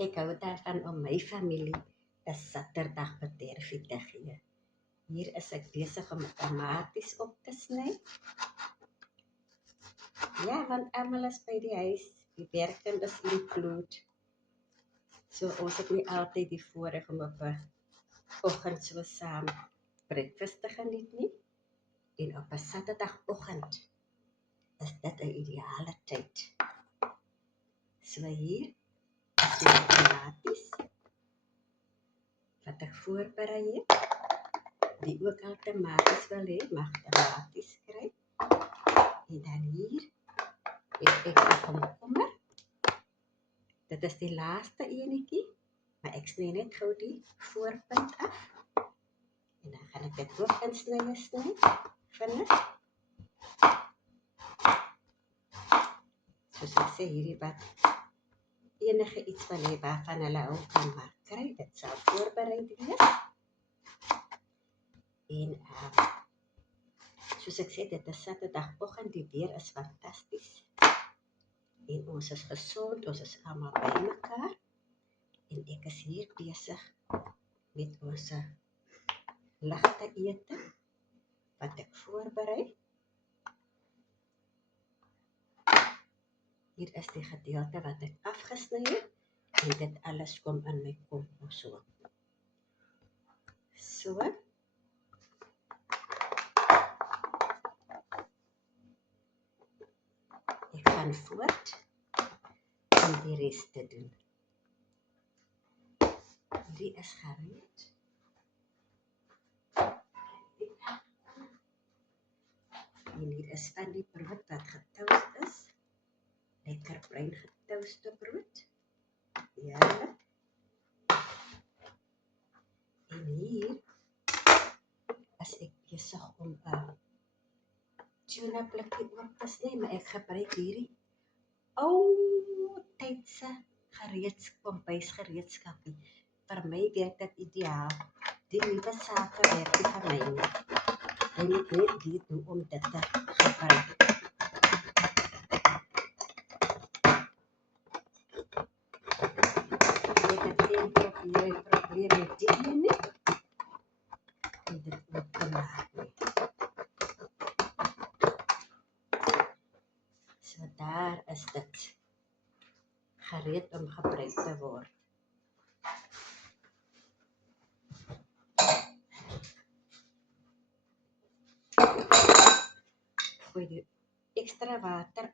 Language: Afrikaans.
Ek hou daarvan om my familie 'n Saterdag bederfie te gee. Hier is ek besig om tomaties op te sny. Ja, want almal is by die huis. Die werkendes include. So ons het nie altyd die voorreg om op 'n oggend so saam breakfast te geniet nie. En op 'n Saterdagoggend is dit 'n ideale tyd. So hier is die tomaties wat ek voorberei het. Wie ook al tomaties wil hê, mag tomaties kry. En dan hier het ek 'n komkommer. Dit is die laaste enetjie, maar ek sny net gou die voorpunt af. En dan gaan ek dit ook in snye sny, vinnig. Soos ek sê, hierdie wat enige iets wil hê waarvan hulle hou kan maar kry, dit sal voorberei wees. En soos ek sê, dit is Saterdagoggend, die weer is fantasties. En ons is gesond, ons is almal by mekaar. En ek is hier besig met ons ligte ete wat ek voorberei. Hier is die gedeelte wat ek afgesny het en dit alles kom in my kompos so. So. Ek gaan voort om die res te doen. Die is gereed. En hier is van die brood wat getoast is. Lekker bruin getooste brood. Heerlik. En hier is ek besig om 'n tuna blikkie oop te sny, maar ek gebruik hierdie ou tydse kombuisgereedskapie. Vir my werk dit ideaal. Die nuwe sake werk nie vir my nie. Jy moet net weet hoe om dit te gebruik. Ek het geen probleem met die ene. En dit ook te maak nie. So daar is dit. Gereed om gebruik te word. Gooi die extra water